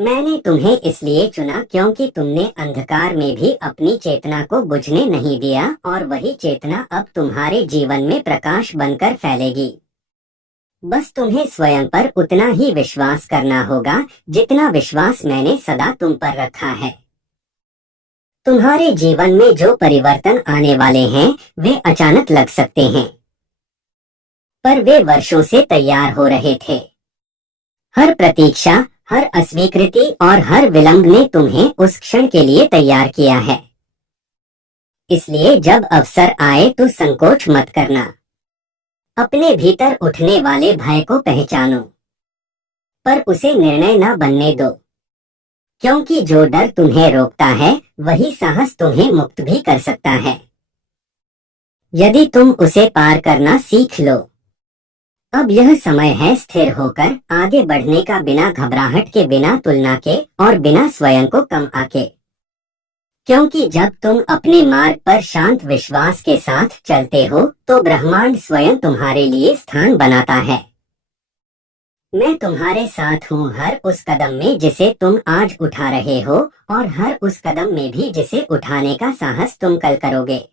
मैंने तुम्हें इसलिए चुना क्योंकि तुमने अंधकार में भी अपनी चेतना को बुझने नहीं दिया और वही चेतना अब तुम्हारे जीवन में प्रकाश बनकर फैलेगी। बस तुम्हें स्वयं पर उतना ही विश्वास करना होगा जितना विश्वास मैंने सदा तुम पर रखा है। तुम्हारे जीवन में जो परिवर्तन आने वाले हैं वे अचानक लग सकते हैं, पर वे वर्षों से तैयार हो रहे थे। हर प्रतीक्षा, हर अस्वीकृति और हर विलंब ने तुम्हें उस क्षण के लिए तैयार किया है। इसलिए जब अवसर आए तो संकोच मत करना। अपने भीतर उठने वाले भय को पहचानो, पर उसे निर्णय न बनने दो, क्योंकि जो डर तुम्हें रोकता है वही साहस तुम्हें मुक्त भी कर सकता है। यदि तुम उसे पार करना सीख लो, अब यह समय है स्थिर होकर आगे बढ़ने का, बिना घबराहट के, बिना तुलना के और बिना स्वयं को कम आके। क्योंकि जब तुम अपने मार्ग पर शांत विश्वास के साथ चलते हो तो ब्रह्मांड स्वयं तुम्हारे लिए स्थान बनाता है। मैं तुम्हारे साथ हूँ हर उस कदम में जिसे तुम आज उठा रहे हो और हर उस कदम में भी जिसे उठाने का साहस तुम कल करोगे।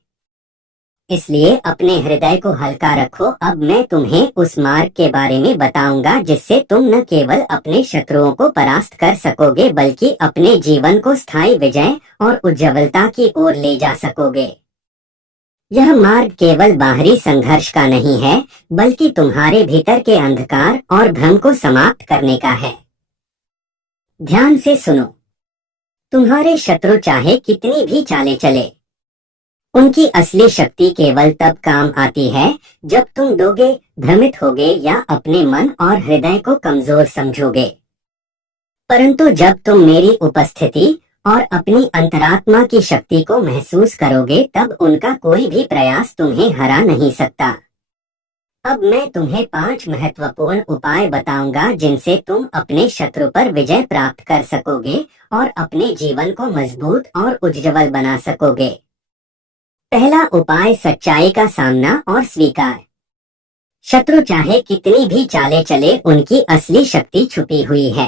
इसलिए अपने हृदय को हल्का रखो। अब मैं तुम्हें उस मार्ग के बारे में बताऊंगा जिससे तुम न केवल अपने शत्रुओं को परास्त कर सकोगे बल्कि अपने जीवन को स्थायी विजय और उज्ज्वलता की ओर ले जा सकोगे। यह मार्ग केवल बाहरी संघर्ष का नहीं है बल्कि तुम्हारे भीतर के अंधकार और भ्रम को समाप्त करने का है। ध्यान से सुनो। तुम्हारे शत्रु चाहे कितनी भी चालें चले, उनकी असली शक्ति केवल तब काम आती है जब तुम डोगे, भ्रमित होगे या अपने मन और हृदय को कमजोर समझोगे। परंतु जब तुम मेरी उपस्थिति और अपनी अंतरात्मा की शक्ति को महसूस करोगे तब उनका कोई भी प्रयास तुम्हें हरा नहीं सकता। अब मैं तुम्हें 5 महत्वपूर्ण उपाय बताऊंगा जिनसे तुम अपने शत्रु पर विजय प्राप्त कर सकोगे और अपने जीवन को मजबूत और उज्ज्वल बना सकोगे। पहला उपाय, सच्चाई का सामना और स्वीकार। शत्रु चाहे कितनी भी चालें चले, उनकी असली शक्ति छुपी हुई है।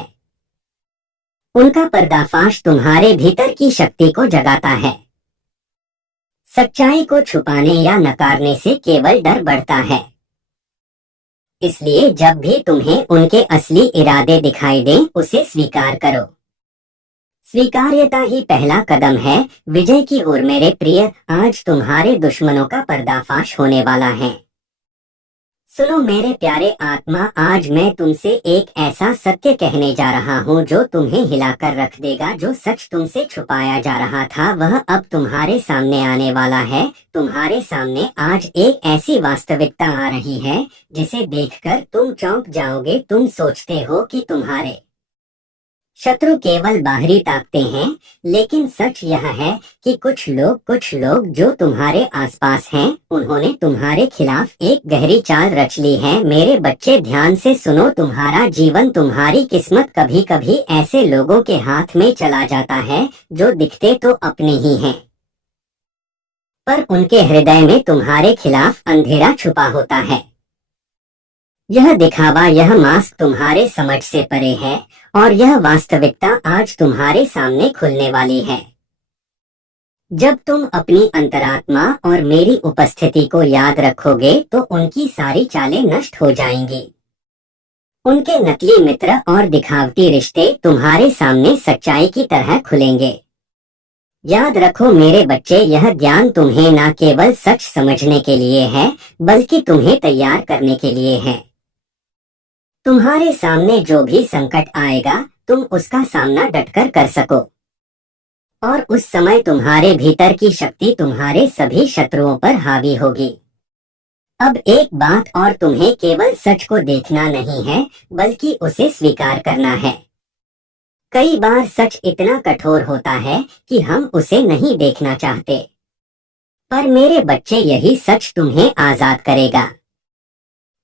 उनका पर्दाफाश तुम्हारे भीतर की शक्ति को जगाता है। सच्चाई को छुपाने या नकारने से केवल डर बढ़ता है। इसलिए जब भी तुम्हें उनके असली इरादे दिखाई दें, उसे स्वीकार करो। स्वीकार्यता ही पहला कदम है विजय की ओर। मेरे प्रिय, आज तुम्हारे दुश्मनों का पर्दाफाश होने वाला है। सुनो मेरे प्यारे आत्मा, आज मैं तुमसे एक ऐसा सत्य कहने जा रहा हूँ जो तुम्हें हिलाकर रख देगा। जो सच तुमसे छुपाया जा रहा था वह अब तुम्हारे सामने आने वाला है। तुम्हारे सामने आज एक ऐसी वास्तविकता आ रही है जिसे देखकर तुम चौंक जाओगे। तुम सोचते हो कि तुम्हारे शत्रु केवल बाहरी ताकते हैं, लेकिन सच यह है कि कुछ लोग जो तुम्हारे आसपास हैं, उन्होंने तुम्हारे खिलाफ एक गहरी चाल रच ली है। मेरे बच्चे ध्यान से सुनो। तुम्हारा जीवन, तुम्हारी किस्मत कभी कभी ऐसे लोगों के हाथ में चला जाता है जो दिखते तो अपने ही हैं, पर उनके हृदय में तुम्हारे खिलाफ अंधेरा छुपा होता है। यह दिखावा, यह मास्क तुम्हारे समझ से परे है और यह वास्तविकता आज तुम्हारे सामने खुलने वाली है। जब तुम अपनी अंतरात्मा और मेरी उपस्थिति को याद रखोगे तो उनकी सारी चालें नष्ट हो जाएंगी। उनके नकली मित्र और दिखावटी रिश्ते तुम्हारे सामने सच्चाई की तरह खुलेंगे। याद रखो मेरे बच्चे, यह ज्ञान तुम्हें न केवल सच समझने के लिए है बल्कि तुम्हें तैयार करने के लिए है। तुम्हारे सामने जो भी संकट आएगा तुम उसका सामना डटकर कर सको और उस समय तुम्हारे भीतर की शक्ति तुम्हारे सभी शत्रुओं पर हावी होगी। अब एक बात और, तुम्हें केवल सच को देखना नहीं है बल्कि उसे स्वीकार करना है। कई बार सच इतना कठोर होता है कि हम उसे नहीं देखना चाहते, पर मेरे बच्चे यही सच तुम्हें आजाद करेगा।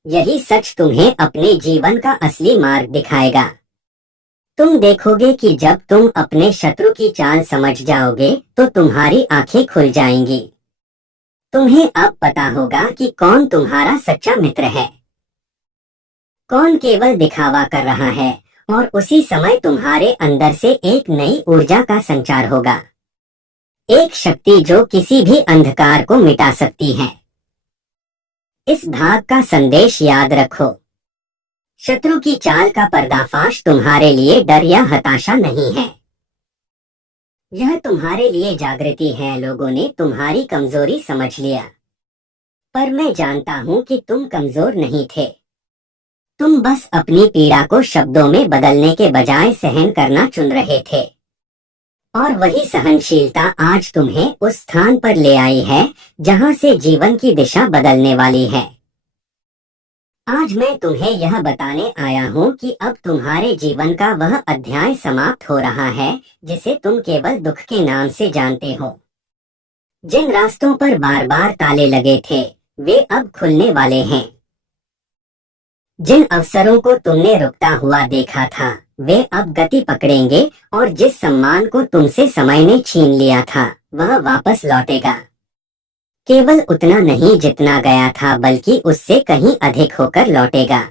यही सच तुम्हें अपने जीवन का असली मार्ग दिखाएगा। तुम देखोगे कि जब तुम अपने शत्रु की चाल समझ जाओगे तो तुम्हारी आंखें खुल जाएंगी। तुम्हें अब पता होगा कि कौन तुम्हारा सच्चा मित्र है, कौन केवल दिखावा कर रहा है और उसी समय तुम्हारे अंदर से एक नई ऊर्जा का संचार होगा, एक शक्ति जो किसी भी अंधकार को मिटा सकती है। इस भाग का संदेश याद रखो, शत्रु की चाल का पर्दाफाश तुम्हारे लिए डर या हताशा नहीं है, यह तुम्हारे लिए जागृति है। लोगों ने तुम्हारी कमजोरी समझ लिया, पर मैं जानता हूं कि तुम कमजोर नहीं थे। तुम बस अपनी पीड़ा को शब्दों में बदलने के बजाय सहन करना चुन रहे थे, और वही सहनशीलता आज तुम्हें उस स्थान पर ले आई है जहां से जीवन की दिशा बदलने वाली है। आज मैं तुम्हें यह बताने आया हूं कि अब तुम्हारे जीवन का वह अध्याय समाप्त हो रहा है जिसे तुम केवल दुख के नाम से जानते हो। जिन रास्तों पर बार बार ताले लगे थे वे अब खुलने वाले हैं। जिन अवसरों को तुमने रुकता हुआ देखा था वे अब गति पकड़ेंगे, और जिस सम्मान को तुमसे समय ने छीन लिया था वह वापस लौटेगा। केवल उतना नहीं जितना गया था, बल्कि उससे कहीं अधिक होकर लौटेगा।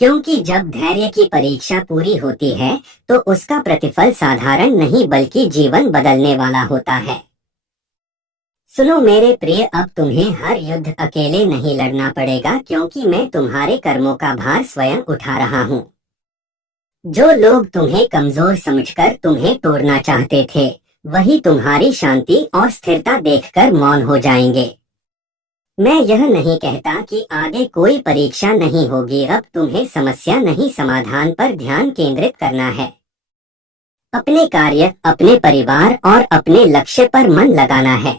क्योंकि जब धैर्य की परीक्षा पूरी होती है तो उसका प्रतिफल साधारण नहीं बल्कि जीवन बदलने वाला होता है। सुनो मेरे प्रिय, अब तुम्हें हर युद्ध अकेले नहीं लड़ना पड़ेगा, क्योंकि मैं तुम्हारे कर्मों का भार स्वयं उठा रहा हूँ। जो लोग तुम्हें कमजोर समझकर तुम्हें तोड़ना चाहते थे वही तुम्हारी शांति और स्थिरता देखकर मौन हो जाएंगे। मैं यह नहीं कहता कि आगे कोई परीक्षा नहीं होगी, अब तुम्हें समस्या नहीं समाधान पर ध्यान केंद्रित करना है। अपने कार्य, अपने परिवार और अपने लक्ष्य पर मन लगाना है।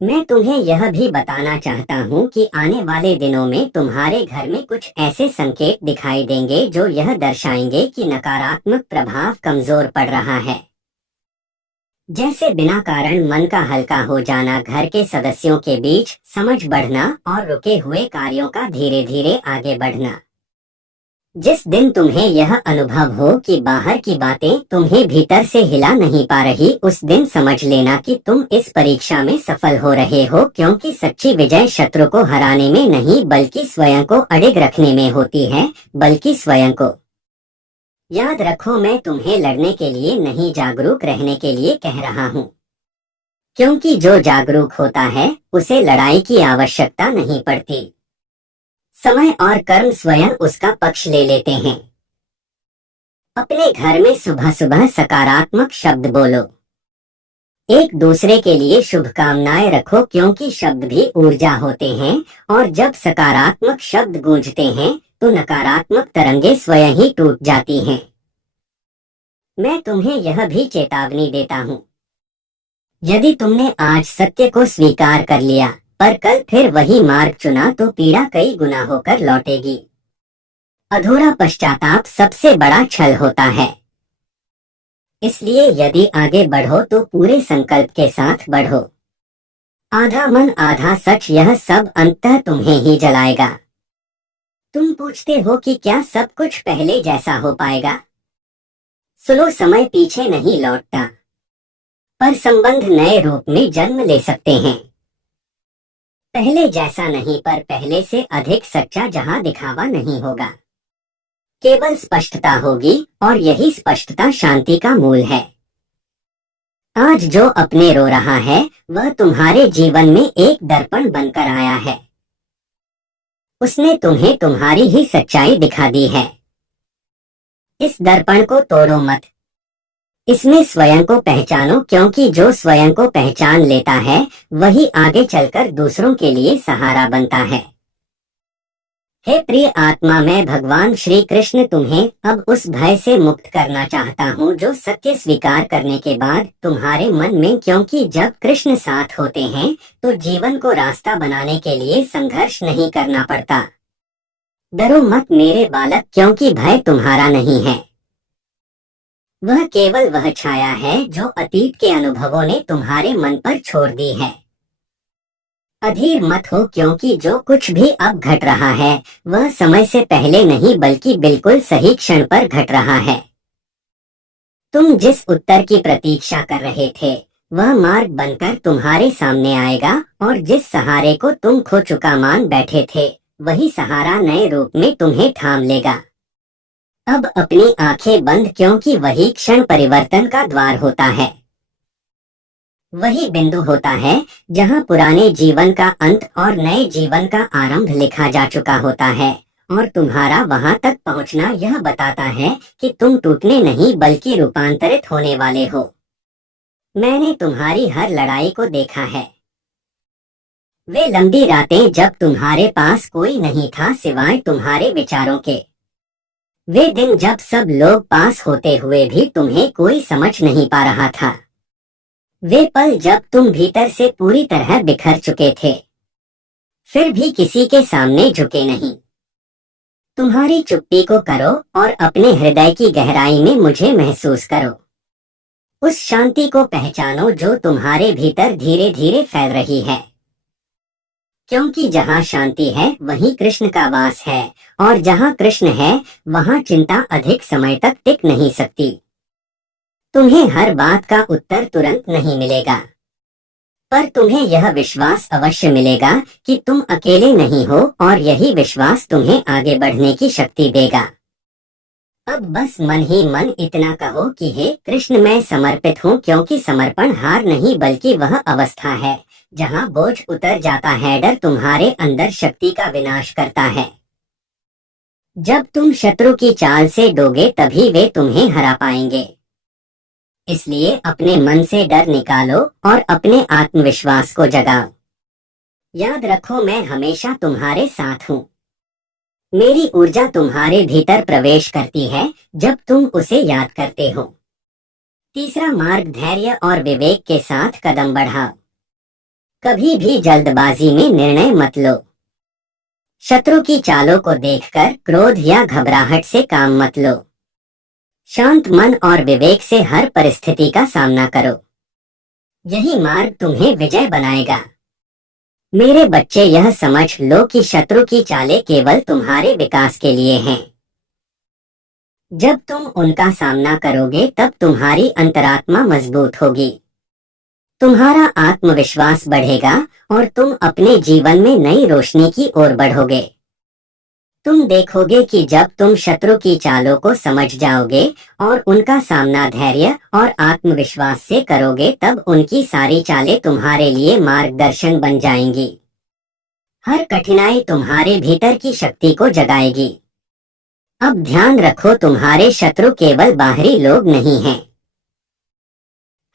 मैं तुम्हें यह भी बताना चाहता हूँ कि आने वाले दिनों में तुम्हारे घर में कुछ ऐसे संकेत दिखाई देंगे जो यह दर्शाएंगे कि नकारात्मक प्रभाव कमजोर पड़ रहा है, जैसे बिना कारण मन का हल्का हो जाना, घर के सदस्यों के बीच समझ बढ़ना और रुके हुए कार्यों का धीरे धीरे आगे बढ़ना। जिस दिन तुम्हें यह अनुभव हो कि बाहर की बातें तुम्हें भीतर से हिला नहीं पा रही, उस दिन समझ लेना कि तुम इस परीक्षा में सफल हो रहे हो, क्योंकि सच्ची विजय शत्रु को हराने में नहीं बल्कि स्वयं को अडिग रखने में होती है, बल्कि स्वयं को। याद रखो, मैं तुम्हें लड़ने के लिए नहीं जागरूक रहने के लिए कह रहा हूँ, क्योंकि जो जागरूक होता है उसे लड़ाई की आवश्यकता नहीं पड़ती। समय और कर्म स्वयं उसका पक्ष ले लेते हैं। अपने घर में सुबह सुबह सकारात्मक शब्द बोलो, एक दूसरे के लिए शुभकामनाएं रखो, क्योंकि शब्द भी ऊर्जा होते हैं, और जब सकारात्मक शब्द गूंजते हैं तो नकारात्मक तरंगे स्वयं ही टूट जाती हैं। मैं तुम्हें यह भी चेतावनी देता हूँ, यदि तुमने आज सत्य को स्वीकार कर लिया पर कल फिर वही मार्ग चुना तो पीड़ा कई गुना होकर लौटेगी। अधूरा पश्चाताप सबसे बड़ा छल होता है। इसलिए यदि आगे बढ़ो तो पूरे संकल्प के साथ बढ़ो। आधा मन आधा सच, यह सब अंततः तुम्हें ही जलाएगा। तुम पूछते हो कि क्या सब कुछ पहले जैसा हो पाएगा? सुनो, समय पीछे नहीं लौटता, पर संबंध नए रूप में जन्म ले सकते हैं। पहले जैसा नहीं, पर पहले से अधिक सच्चा, जहां दिखावा नहीं होगा, केवल स्पष्टता होगी, और यही स्पष्टता शांति का मूल है। आज जो अपने रो रहा है वह तुम्हारे जीवन में एक दर्पण बनकर आया है। उसने तुम्हें तुम्हारी ही सच्चाई दिखा दी है। इस दर्पण को तोड़ो मत, इसमें स्वयं को पहचानो, क्योंकि जो स्वयं को पहचान लेता है वही आगे चलकर दूसरों के लिए सहारा बनता है। हे प्रिय आत्मा, मैं भगवान श्री कृष्ण तुम्हें अब उस भय से मुक्त करना चाहता हूँ जो सत्य स्वीकार करने के बाद तुम्हारे मन में, क्योंकि जब कृष्ण साथ होते हैं तो जीवन को रास्ता बनाने के लिए संघर्ष नहीं करना पड़ता। डरो मत मेरे बालक, क्योंकि भय तुम्हारा नहीं है, वह केवल वह छाया है जो अतीत के अनुभवों ने तुम्हारे मन पर छोड़ दी है। अधीर मत हो, क्योंकि जो कुछ भी अब घट रहा है वह समय से पहले नहीं बल्कि बिल्कुल सही क्षण पर घट रहा है। तुम जिस उत्तर की प्रतीक्षा कर रहे थे वह मार्ग बनकर तुम्हारे सामने आएगा, और जिस सहारे को तुम खो चुका मान बैठे थे वही सहारा नए रूप में तुम्हें थाम लेगा। अब अपनी आंखें बंद, क्योंकि वही क्षण परिवर्तन का द्वार होता है। वही बिंदु होता है जहां पुराने जीवन का अंत और नए जीवन का आरंभ लिखा जा चुका होता है, और तुम्हारा वहां तक पहुंचना यह बताता है कि तुम टूटने नहीं बल्कि रूपांतरित होने वाले हो। मैंने तुम्हारी हर लड़ाई को देखा है। वे लंबी रातें जब तुम्हारे पास कोई नहीं था सिवाय तुम्हारे विचारों के। वे दिन जब सब लोग पास होते हुए भी तुम्हें कोई समझ नहीं पा रहा था। वे पल जब तुम भीतर से पूरी तरह बिखर चुके थे, फिर भी किसी के सामने झुके नहीं। तुम्हारी चुप्पी को करो और अपने हृदय की गहराई में मुझे महसूस करो। उस शांति को पहचानो जो तुम्हारे भीतर धीरे धीरे फैल रही है, क्योंकि जहाँ शांति है वहीं कृष्ण का वास है, और जहाँ कृष्ण है वहाँ चिंता अधिक समय तक टिक नहीं सकती। तुम्हें हर बात का उत्तर तुरंत नहीं मिलेगा, पर तुम्हें यह विश्वास अवश्य मिलेगा कि तुम अकेले नहीं हो, और यही विश्वास तुम्हें आगे बढ़ने की शक्ति देगा। अब बस मन ही मन इतना कहो कि हे कृष्ण, मैं समर्पित हूँ, क्योंकि समर्पण हार नहीं बल्कि वह अवस्था है जहाँ बोझ उतर जाता है, डर तुम्हारे अंदर शक्ति का विनाश करता है। जब तुम शत्रु की चाल से डोगे तभी वे तुम्हें हरा पाएंगे। इसलिए अपने मन से डर निकालो और अपने आत्मविश्वास को जगाओ। याद रखो, मैं हमेशा तुम्हारे साथ हूँ। मेरी ऊर्जा तुम्हारे भीतर प्रवेश करती है जब तुम उसे याद करते हो। तीसरा मार्ग, धैर्य और विवेक के साथ कदम बढ़ाओ। कभी भी जल्दबाजी में निर्णय मत लो। शत्रु की चालों को देखकर क्रोध या घबराहट से काम मत लो। शांत मन और विवेक से हर परिस्थिति का सामना करो। यही मार्ग तुम्हें विजय बनाएगा। मेरे बच्चे, यह समझ लो कि शत्रु की चालें केवल तुम्हारे विकास के लिए हैं। जब तुम उनका सामना करोगे तब तुम्हारी अंतरात्मा मजबूत होगी, तुम्हारा आत्मविश्वास बढ़ेगा और तुम अपने जीवन में नई रोशनी की ओर बढ़ोगे। तुम देखोगे कि जब तुम शत्रु की चालों को समझ जाओगे और उनका सामना धैर्य और आत्मविश्वास से करोगे, तब उनकी सारी चालें तुम्हारे लिए मार्गदर्शन बन जाएंगी। हर कठिनाई तुम्हारे भीतर की शक्ति को जगाएगी। अब ध्यान रखो, तुम्हारे शत्रु केवल बाहरी लोग नहीं हैं।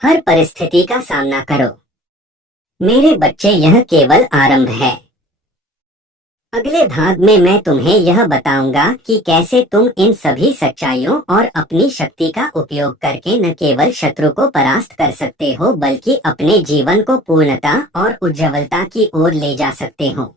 हर परिस्थिति का सामना करो। मेरे बच्चे, यह केवल आरंभ है। अगले भाग में मैं तुम्हें यह बताऊंगा कि कैसे तुम इन सभी सच्चाइयों और अपनी शक्ति का उपयोग करके न केवल शत्रु को परास्त कर सकते हो बल्कि अपने जीवन को पूर्णता और उज्ज्वलता की ओर ले जा सकते हो।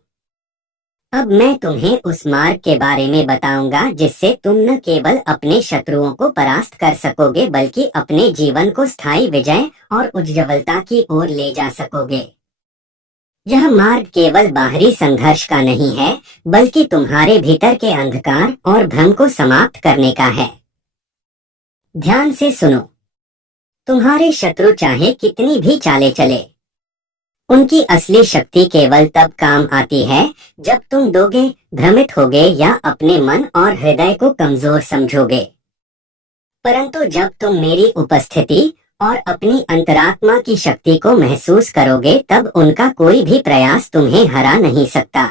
अब मैं तुम्हें उस मार्ग के बारे में बताऊंगा जिससे तुम न केवल अपने शत्रुओं को परास्त कर सकोगे बल्कि अपने जीवन को स्थायी विजय और उज्ज्वलता की ओर ले जा सकोगे। यह मार्ग केवल बाहरी संघर्ष का नहीं है बल्कि तुम्हारे भीतर के अंधकार और भ्रम को समाप्त करने का है। ध्यान से सुनो, तुम्हारे शत्रु चाहे कितनी भी चालें चले, उनकी असली शक्ति केवल तब काम आती है जब तुम डोगे, भ्रमित होगे या अपने मन और हृदय को कमजोर समझोगे। परंतु जब तुम मेरी उपस्थिति और अपनी अंतरात्मा की शक्ति को महसूस करोगे तब उनका कोई भी प्रयास तुम्हें हरा नहीं सकता।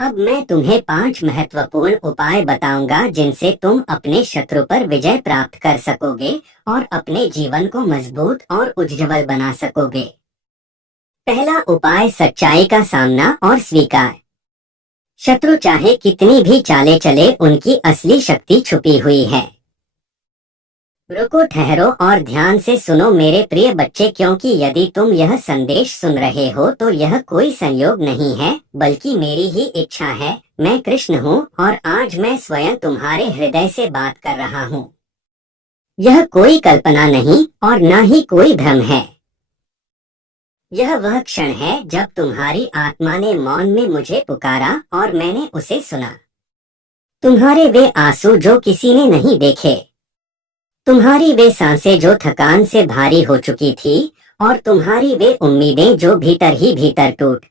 अब मैं तुम्हें 5 महत्वपूर्ण उपाय बताऊंगा जिनसे तुम अपने शत्रु पर विजय प्राप्त कर सकोगे और अपने जीवन को मजबूत और उज्ज्वल बना सकोगे। पहला उपाय, सच्चाई का सामना और स्वीकार। शत्रु चाहे कितनी भी चालें चले, उनकी असली शक्ति छुपी हुई है। रुको, ठहरो और ध्यान से सुनो मेरे प्रिय बच्चे, क्योंकि यदि तुम यह संदेश सुन रहे हो तो यह कोई संयोग नहीं है बल्कि मेरी ही इच्छा है। मैं कृष्ण हूँ और आज मैं स्वयं तुम्हारे हृदय से बात कर रहा हूँ। यह कोई कल्पना नहीं और न ही कोई भ्रम है। यह वह क्षण है जब तुम्हारी आत्मा ने मौन में मुझे पुकारा और मैंने उसे सुना। तुम्हारे वे आंसू जो किसी ने नहीं देखे, तुम्हारी वे सांसें जो थकान से भारी हो चुकी थी, और तुम्हारी वे उम्मीदें जो भीतर ही भीतर टूट